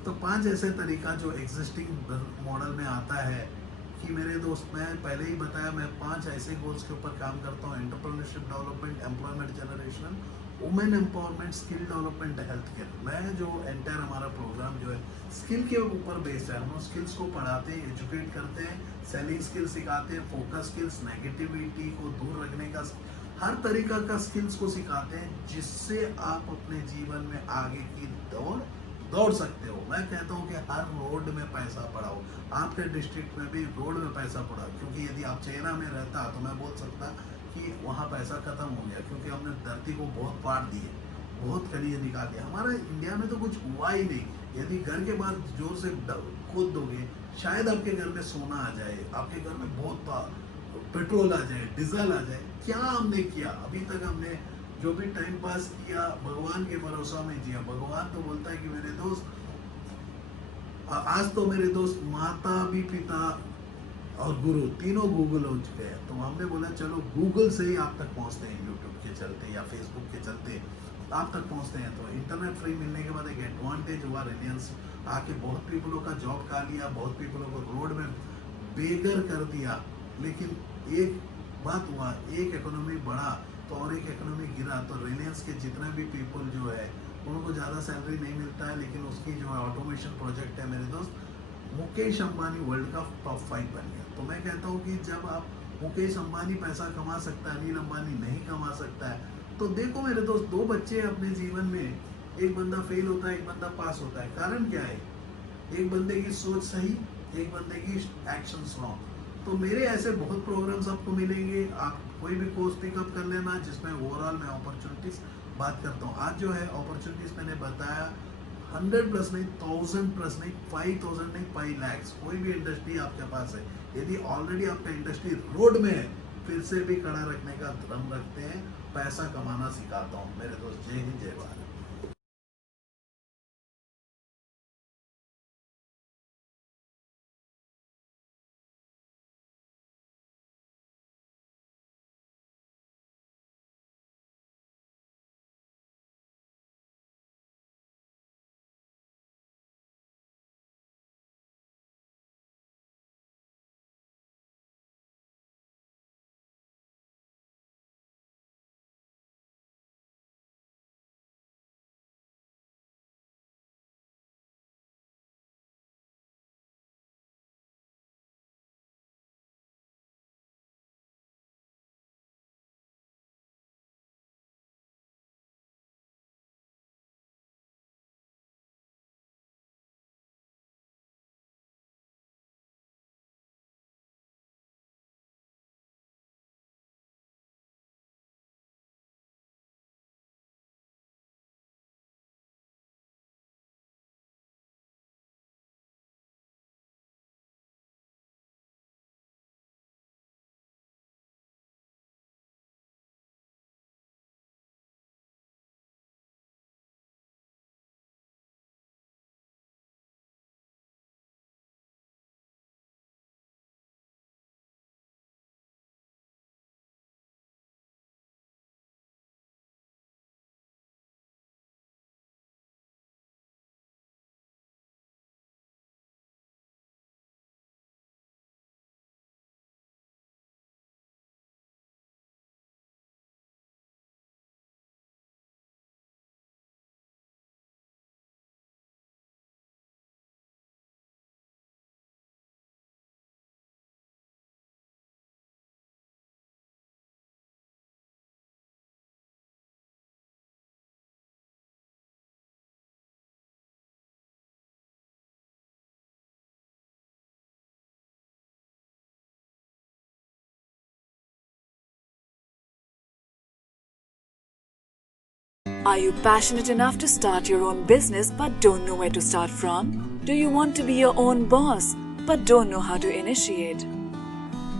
तो 5 ऐसे तरीका जो एग्जिस्टिंग मॉडल में आता है कि मेरे दोस्त, मैं पहले ही बताया, मैं 5 ऐसे गोल्स के ऊपर काम करता हूँ: entrepreneurship development, employment generation, women empowerment, skill development, health care. मैं जो एंटायर हमारा प्रोग्राम जो है स्किल के ऊपर बेस्ड है, हम लोग स्किल्स को पढ़ाते हैं, एजुकेट करते हैं, सेलिंग स्किल सिखाते हैं, फोकस स्किल्स, नेगेटिविटी को दूर रखने का हर तरीका का स्किल्स को सिखाते हैं, जिससे आप अपने जीवन में आगे की दौड़ दौड़ सकते हो। मैं कहता हूँ कि हर रोड में पैसा पड़ाओ, आपके डिस्ट्रिक्ट में भी रोड में पैसा पड़ा, क्योंकि यदि आप चेहरा में रहता तो मैं बोल सकता कि वहाँ पैसा खत्म हो गया, क्योंकि हमने धरती को बहुत पाट दिए, बहुत खनिज निकाल दिया। हमारा इंडिया में तो कुछ हुआ ही नहीं। यदि घर के बाद जोर से खोद दोगे, शायद आपके घर में सोना आ जाए, आपके घर में बहुत पेट्रोल आ जाए, डीजल आ जाए। क्या हमने किया अभी तक? हमने जो भी टाइम पास किया भगवान के भरोसा में जिया। भगवान तो बोलता है कि मेरे दोस्त, आज तो मेरे दोस्त माता भी, पिता और गुरु तीनों गूगल हो चुके हैं, तो हमने बोला चलो गूगल से ही आप तक पहुंचते हैं, यूट्यूब के चलते या फेसबुक के चलते आप तक पहुंचते हैं। तो इंटरनेट फ्री मिलने के बाद एक एडवांटेज हुआ, रिलायंस आके बहुत पीपलों का जॉब खा लिया, बहुत पीपलों को रोड में बेघर कर दिया। लेकिन एक बात हुआ, एक इकोनॉमी बढ़ा तो और एक इकोनॉमी गिरा, तो रिलायंस के जितने भी पीपल जो है उनको ज़्यादा सैलरी नहीं मिलता है, लेकिन उसकी जो है ऑटोमेशन प्रोजेक्ट है मेरे दोस्त, मुकेश अंबानी वर्ल्ड का टॉप 5 बन गया। तो मैं कहता हूँ कि जब आप, मुकेश अंबानी पैसा कमा सकता है, अनिल अंबानी नहीं कमा सकता है, तो देखो मेरे दोस्त, 2 बच्चे हैं अपने जीवन में, एक बंदा फेल होता है, एक बंदा पास होता है। कारण क्या है? एक बंदे की सोच सही, एक बंदे की एक्शन रॉन्ग। तो मेरे ऐसे बहुत प्रोग्राम्स आपको मिलेंगे, आप कोई भी कोर्स पिकअप कर लेना जिसमें ओवरऑल मैं अपॉर्चुनिटीज बात करता हूँ। आज जो है अपॉर्चुनिटीज मैंने बताया, 100 प्लस नहीं, 1000 प्लस नहीं, 5000 नहीं, 5 lakhs। कोई भी इंडस्ट्री आपके पास है, यदि ऑलरेडी आपका इंडस्ट्री रोड में है, फिर से भी खड़ा रखने का दम रखते हैं, पैसा कमाना सिखाता हूँ मेरे दोस्त। जय हिंद, जय Bharat. Are you passionate enough to start your own business but don't know where to start from? Do you want to be your own boss but don't know how to initiate?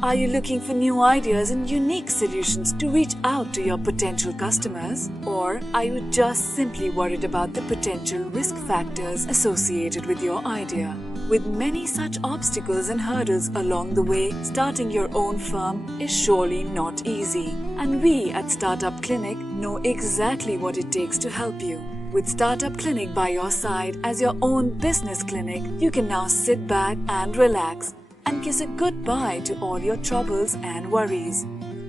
Are you looking for new ideas and unique solutions to reach out to your potential customers? Or are you just simply worried about the potential risk factors associated with your idea? With many such obstacles and hurdles along the way, starting your own firm is surely not easy. And we at Startup Clinic know exactly what it takes to help you. With Startup Clinic by your side as your own business clinic, you can now sit back and relax and kiss a goodbye to all your troubles and worries.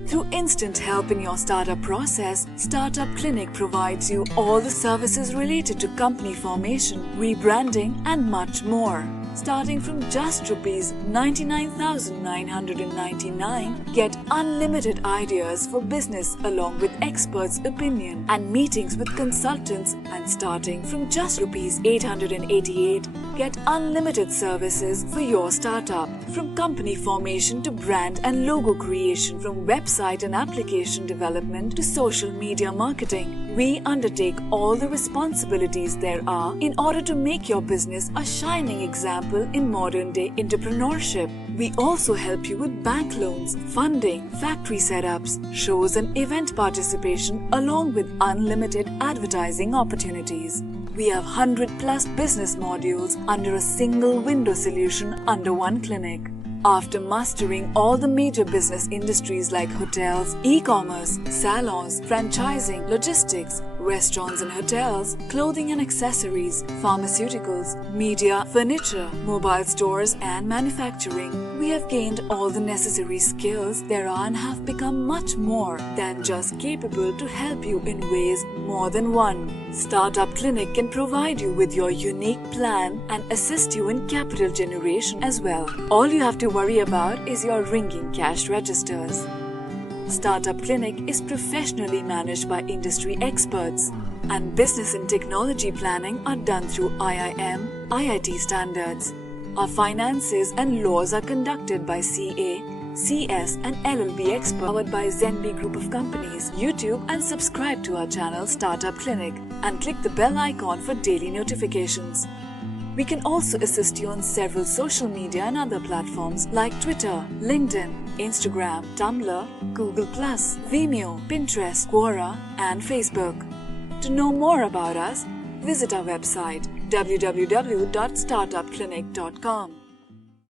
Through instant help in your startup process, Startup Clinic provides you all the services related to company formation, rebranding and much more. Starting from just Rs 99,999, get unlimited ideas for business along with experts' opinion and meetings with consultants, and starting from just Rs 888, get unlimited services for your startup. From company formation to brand and logo creation, from website and application development to social media marketing, we undertake all the responsibilities there are in order to make your business a shining example in modern-day entrepreneurship. We also help you with bank loans, funding, factory setups, shows and event participation along with unlimited advertising opportunities. We have 100+ business modules under a single window solution under one clinic. After mastering all the major business industries like hotels, e-commerce, salons, franchising, logistics, restaurants and hotels, clothing and accessories, pharmaceuticals, media, furniture, mobile stores and manufacturing, we have gained all the necessary skills there are and have become much more than just capable to help you in ways more than one. Startup Clinic can provide you with your unique plan and assist you in capital generation as well. All you have to worry about is your ringing cash registers. Startup Clinic is professionally managed by industry experts, and business and technology planning are done through IIM, IIT standards. Our finances and laws are conducted by CA, CS and LLB experts, powered by Zenby Group of Companies. YouTube and subscribe to our channel Startup Clinic and click the bell icon for daily notifications. We can also assist you on several social media and other platforms like Twitter, LinkedIn, Instagram, Tumblr, Google+, Vimeo, Pinterest, Quora and Facebook. To know more about us, visit our website www.startupclinic.com.